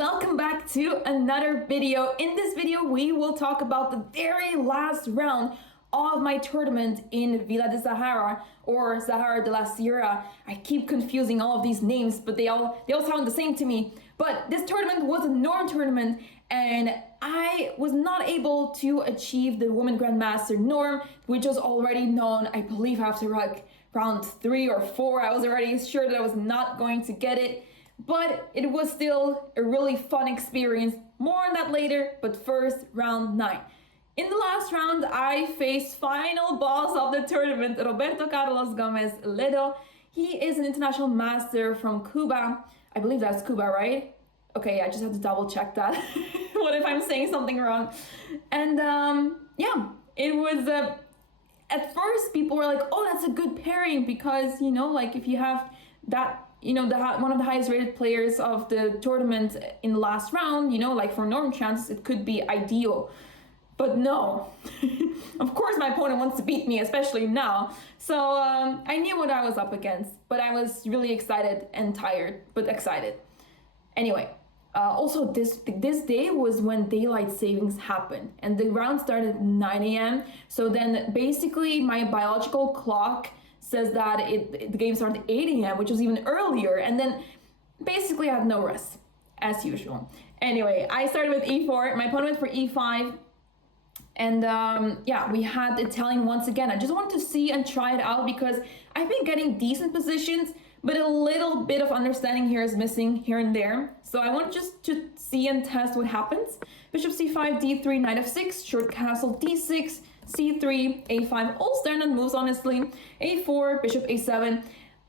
welcome back to another video. In this video, we will talk about the very last round of my tournament in Villa de Zahara or Zahara de la Sierra. I keep confusing all of these names, but they all sound the same to me. But this tournament was a norm tournament, and I was not able to achieve the Women Grandmaster norm, which was already known, I believe, after like round 3 or 4. I was already sure that I was not going to get it. But it was still a really fun experience. More on that later, but first, round 9. In the last round, I faced final boss of the tournament, Roberto Carlos Gomez Ledo. He is an international master from Cuba. I believe that's Cuba, right? Okay, I just have to double check that. What if I'm saying something wrong? And yeah, it was, at first people were like, oh, that's a good pairing because, you know, like if you have that, you know, one of the highest rated players of the tournament in the last round, you know, like for norm chances, it could be ideal. But no, of course my opponent wants to beat me, especially now. So I knew what I was up against, but I was really excited and tired, but excited. Anyway, also this day was when daylight savings happened and the round started at 9 a.m. So then basically my biological clock says that the game started at 8 a.m., which was even earlier. And then basically I had no rest, as usual. Anyway, I started with e4. My opponent went for e5. And yeah, we had Italian once again. I just wanted to see and try it out because I've been getting decent positions, but a little bit of understanding here is missing here and there. So I want just to see and test what happens. Bishop c5, d3, knight f6, short castle, d6, c3, a5, all standard moves, honestly. a4, bishop a7.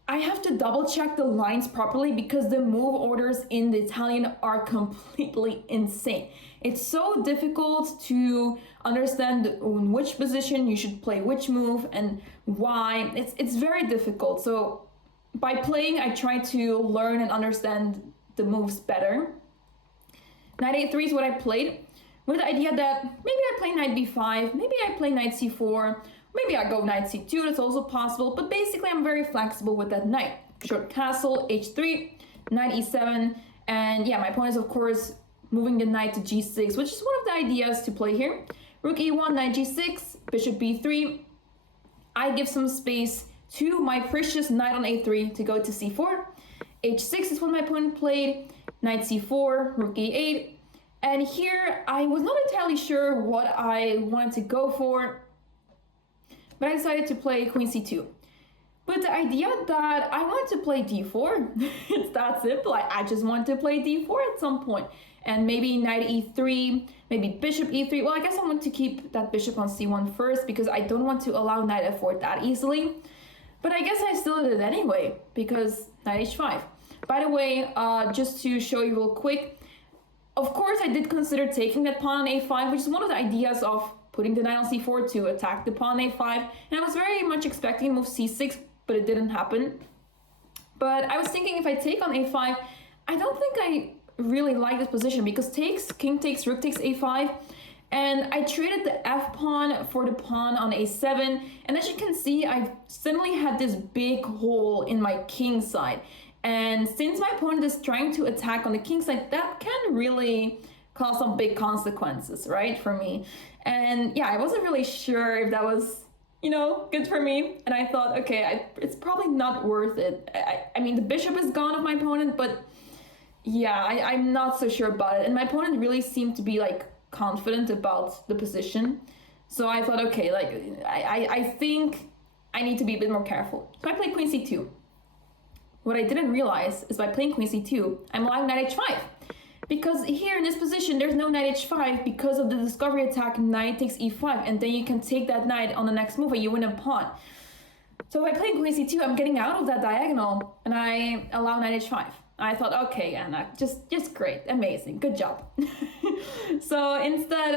I have to double check the lines properly because the move orders in the Italian are completely insane. It's so difficult to understand in which position you should play which move and why. It's very difficult. So by playing, I try to learn and understand the moves better. Knight a3 is what I played, with the idea that maybe I play knight b5, maybe I play knight c4, maybe I go knight c2, that's also possible, but basically I'm very flexible with that knight. Short castle, h3, knight e7, and yeah, my opponent is of course moving the knight to g6, which is one of the ideas to play here. Rook e1, knight g6, bishop b3. I give some space to my precious knight on a3 to go to c4. h6 is what my opponent played, knight c4, rook e8. And here, I was not entirely sure what I wanted to go for, but I decided to play queen c2. With the idea that I wanted to play d4. It's that simple. I just want to play d4 at some point. And maybe knight e3, maybe bishop e3. Well, I guess I want to keep that bishop on c1 first because I don't want to allow knight f4 that easily. But I guess I still did it anyway because knight h5. By the way, just to show you real quick, of course, I did consider taking that pawn on a5, which is one of the ideas of putting the knight on c4 to attack the pawn on a5. And I was very much expecting move c6, but it didn't happen. But I was thinking if I take on a5, I don't think I really like this position because king takes, rook takes a5. And I traded the f pawn for the pawn on a7. And as you can see, I suddenly had this big hole in my king side. And since my opponent is trying to attack on the king side, that can really cause some big consequences, right, for me. And yeah, I wasn't really sure if that was, you know, good for me. And I thought, okay, it's probably not worth it. I mean, the bishop is gone of my opponent, but yeah, I'm not so sure about it. And my opponent really seemed to be like confident about the position. So I thought, okay, like I think I need to be a bit more careful. So I played queen c2. What I didn't realize is by playing queen c2, I'm allowing knight h5. Because here in this position, there's no knight h5 because of the discovery attack, knight takes e5, and then you can take that knight on the next move and you win a pawn. So by playing queen c2, I'm getting out of that diagonal and I allow knight h5. I thought, okay, Anna, just great, amazing, good job. So instead,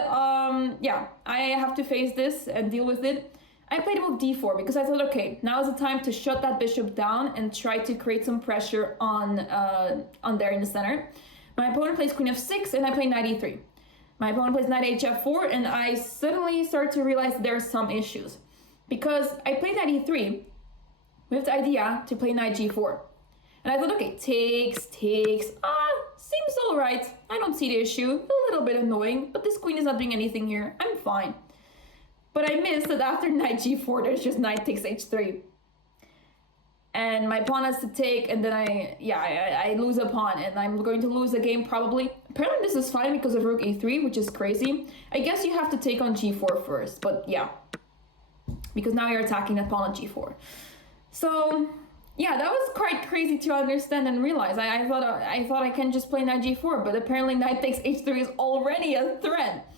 yeah, I have to face this and deal with it. I played move d4 because I thought, okay, now is the time to shut that bishop down and try to create some pressure on there in the center. My opponent plays queen f6 and I play knight e3. My opponent plays knight hf4 and I suddenly start to realize there are some issues. Because I played knight e3 with the idea to play knight g4. And I thought, okay, takes, seems all right. don't see the issue. A little bit annoying, but this queen is not doing anything here. I'm fine. But I missed that after knight g4, there's just knight takes h3. And my pawn has to take, and then I lose a pawn, and I'm going to lose the game probably. Apparently this is fine because of rook e3, which is crazy. I guess you have to take on g4 first, but yeah. Because now you're attacking that pawn on g4. So, yeah, that was quite crazy to understand and realize. I thought I can just play knight g4, but apparently knight takes h3 is already a threat.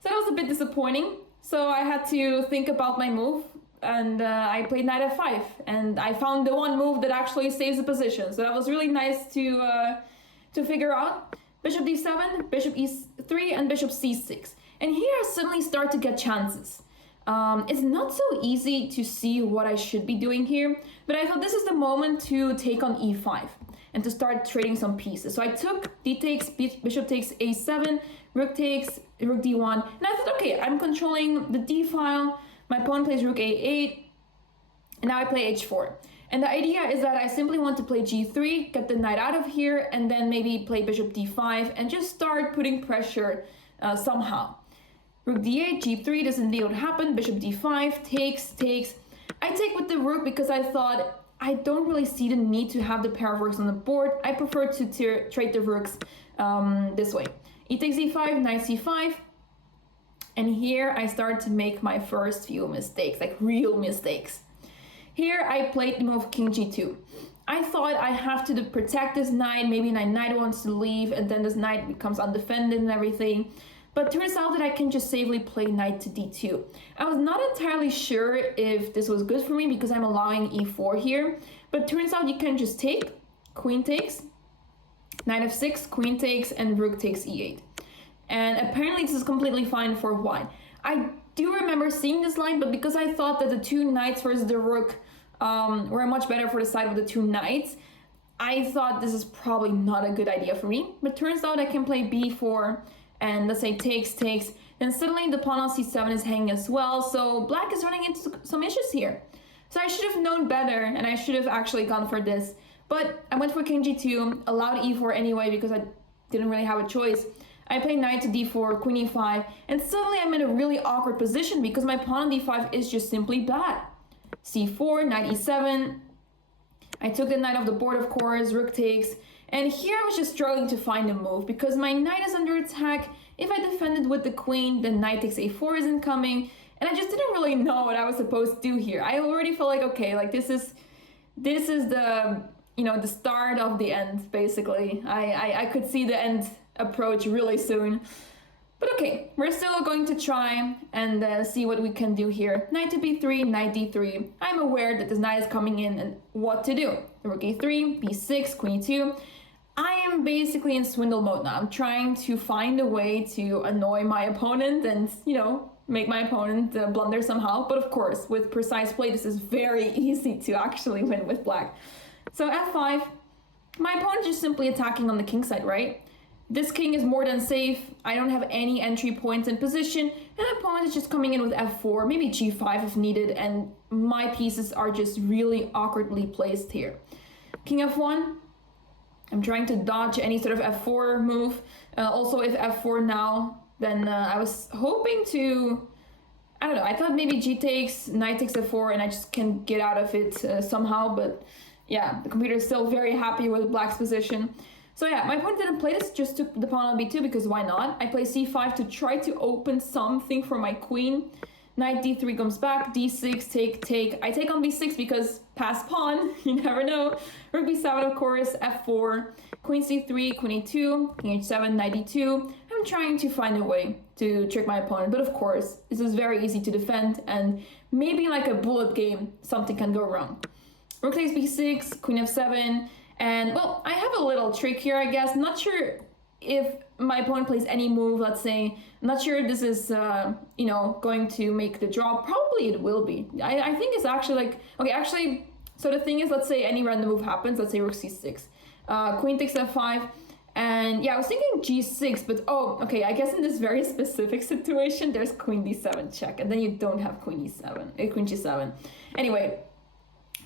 So that was a bit disappointing. So I had to think about my move. And I played knight f5, and I found the one move that actually saves the position. So that was really nice to figure out. Bishop d7, bishop e3, and bishop c6. And here I suddenly start to get chances. It's not so easy to see what I should be doing here, but I thought this is the moment to take on e5 and to start trading some pieces. So I took d takes, bishop takes a7, rook takes, rook d1, and I thought, okay, I'm controlling the d file. My pawn plays rook a8, and now I play h4. And the idea is that I simply want to play g3, get the knight out of here, and then maybe play bishop d5, and just start putting pressure somehow. Rook d8, g3 doesn't indeed happen, bishop d5, takes. I take with the rook because I thought I don't really see the need to have the pair of rooks on the board. I prefer to trade the rooks this way. E takes e5, knight c5. And here I start to make my first few mistakes, like real mistakes. Here I played the move king g2. I thought I have to protect this knight, maybe my knight wants to leave and then this knight becomes undefended and everything. But turns out that I can just safely play knight to d2. I was not entirely sure if this was good for me because I'm allowing e4 here. But turns out you can just take, queen takes, knight f6, queen takes, and rook takes e8. And apparently this is completely fine for white. I do remember seeing this line, but because I thought that the two knights versus the rook were much better for the side of the two knights, I thought this is probably not a good idea for me. But turns out I can play b4, and let's say takes, then suddenly the pawn on c7 is hanging as well, so black is running into some issues here. So I should have known better, and I should have actually gone for this. But I went for king g2, allowed e4 anyway because I didn't really have a choice. I play knight to d4, queen e5, and suddenly I'm in a really awkward position because my pawn on d5 is just simply bad. c4, knight e7. I took the knight off the board, of course, rook takes, and here I was just struggling to find a move because my knight is under attack. If I defended with the queen, then knight takes a4 is incoming, and I just didn't really know what I was supposed to do here. I already felt like, okay, like this is the, the start of the end, basically. I could see the end approach really soon. But okay, we're still going to try and see what we can do here. Knight to b3, knight d3. I'm aware that this knight is coming in and what to do. Rook e3, b6, queen e2. I am basically in swindle mode now. I'm trying to find a way to annoy my opponent and, make my opponent blunder somehow. But of course, with precise play, this is very easy to actually win with black. So f5, my opponent is just simply attacking on the king side, right? This king is more than safe. I don't have any entry points in position, and the opponent is just coming in with f4, maybe g5 if needed, and my pieces are just really awkwardly placed here. King f1, I'm trying to dodge any sort of f4 move. Also, if f4 now, then I was hoping to, I don't know, I thought maybe g takes, knight takes f4, and I just can get out of it somehow, but yeah, the computer is still very happy with black's position. So yeah, my opponent didn't play this, just took the pawn on b2 because why not? I play c5 to try to open something for my queen. Knight d3 comes back, d6, take. I take on b6 because pass pawn, you never know. Rook b7, of course, f4, queen c3, queen e2, king h7, knight d2. I'm trying to find a way to trick my opponent, but of course, this is very easy to defend, and maybe like a bullet game, something can go wrong. Rook takes b6, queen f7, and, well, I have a little trick here, I guess. Not sure if my opponent plays any move, let's say. I'm not sure if this is, going to make the draw. Probably it will be. I think it's actually like... Okay, actually, so the thing is, let's say any random move happens. Let's say rook c6. Queen takes f5. And, yeah, I was thinking g6, but, okay, I guess in this very specific situation, there's queen d7 check. And then you don't have queen e7, queen g7. Anyway...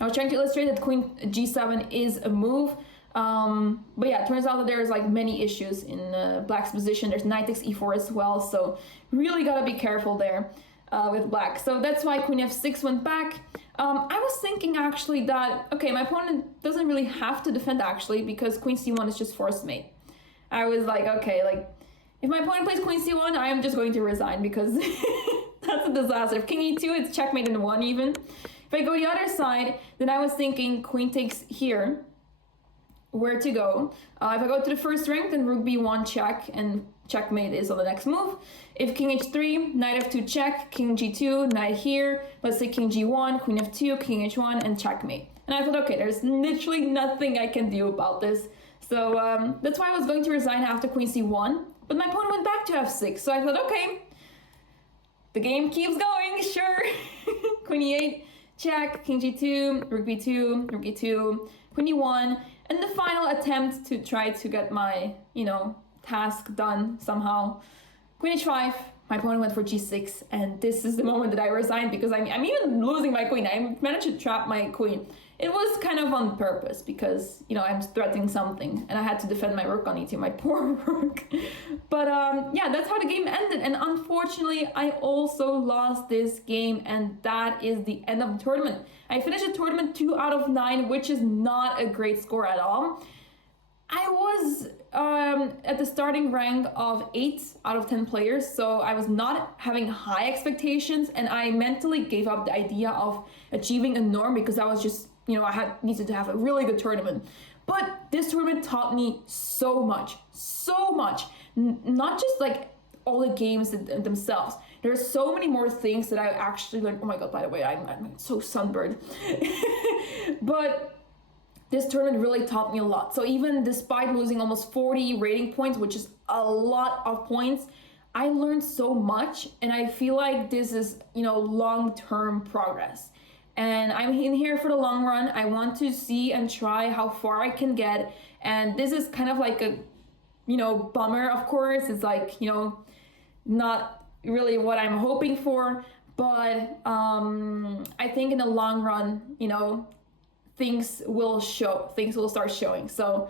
I was trying to illustrate that queen g7 is a move. But yeah, it turns out that there's like many issues in black's position. There's knight takes e4 as well, so really gotta be careful there with black. So that's why queen f6 went back. I was thinking actually that, okay, my opponent doesn't really have to defend actually, because queen c1 is just forced mate. I was like, okay, like if my opponent plays queen c1, I am just going to resign, because that's a disaster. If king e2, it's checkmate in 1 even. If I go the other side, then I was thinking queen takes here, where to go. If I go to the first rank, then rook b1 check, and checkmate is on the next move. If king h3, knight f2 check, king g2, knight here, let's say king g1, queen f2, king h1, and checkmate. And I thought, okay, there's literally nothing I can do about this. So that's why I was going to resign after queen c1, but my opponent went back to f6, so I thought, okay, the game keeps going, sure. Queen e8, check, king g2, rook b2, rook e2, queen e1, and the final attempt to try to get my, task done somehow. Queen h5, my opponent went for g6, and this is the moment that I resigned, because I'm even losing my queen. I managed to trap my queen. It was kind of on purpose, because, I'm threatening something, and I had to defend my rook on e2, my poor rook. But yeah, that's how the game ended, and unfortunately, I also lost this game, and that is the end of the tournament. I finished the tournament 2 out of 9, which is not a great score at all. I was at the starting rank of 8 out of 10 players, so I was not having high expectations, and I mentally gave up the idea of achieving a norm, because I was just, I needed to have a really good tournament. But this tournament taught me so much, not just like all the games themselves. There's so many more things that I actually learned. Oh my god, by the way, I'm so sunburned. But this tournament really taught me a lot. So even despite losing almost 40 rating points, which is a lot of points, I learned so much, and I feel like this is, long-term progress. And I'm in here for the long run. I want to see and try how far I can get. And this is kind of like a, bummer, of course. It's like, not really what I'm hoping for. But I think in the long run, things will start showing. So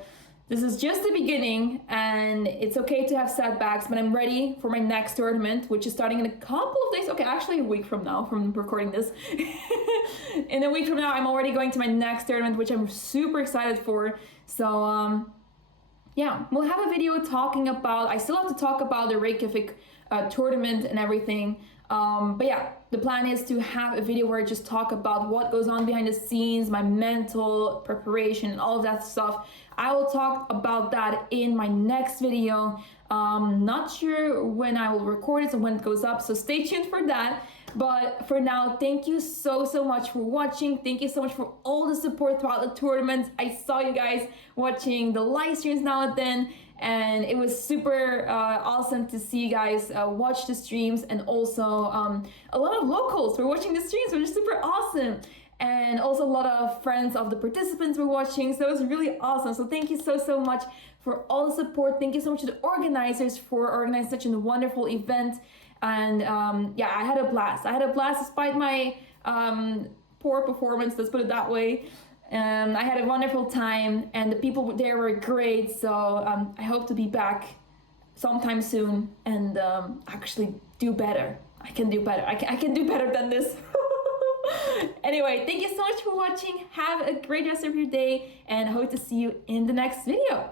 this is just the beginning, and it's okay to have setbacks, but I'm ready for my next tournament, which is starting in a couple of days. Okay, actually a week from now, from recording this. In a week from now, I'm already going to my next tournament, which I'm super excited for. So yeah, we'll have a video talking about, I still have to talk about the Reykjavik tournament and everything. But yeah, the plan is to have a video where I just talk about what goes on behind the scenes, my mental preparation, and all of that stuff. I will talk about that in my next video. Not sure when I will record it and when it goes up, so stay tuned for that. But for now, thank you so much for watching. Thank you so much for all the support throughout the tournaments. I saw you guys watching the live streams now and then, and it was super awesome to see you guys watch the streams, and also a lot of locals were watching the streams, which is super awesome. And also a lot of friends of the participants were watching, so it was really awesome. So thank you so much for all the support. Thank you so much to the organizers for organizing such a wonderful event. And yeah, I had a blast despite my poor performance, let's put it that way. I had a wonderful time, and the people there were great. So I hope to be back sometime soon and actually do better. I can do better. I can do better than this. Anyway, thank you so much for watching. Have a great rest of your day, and hope to see you in the next video.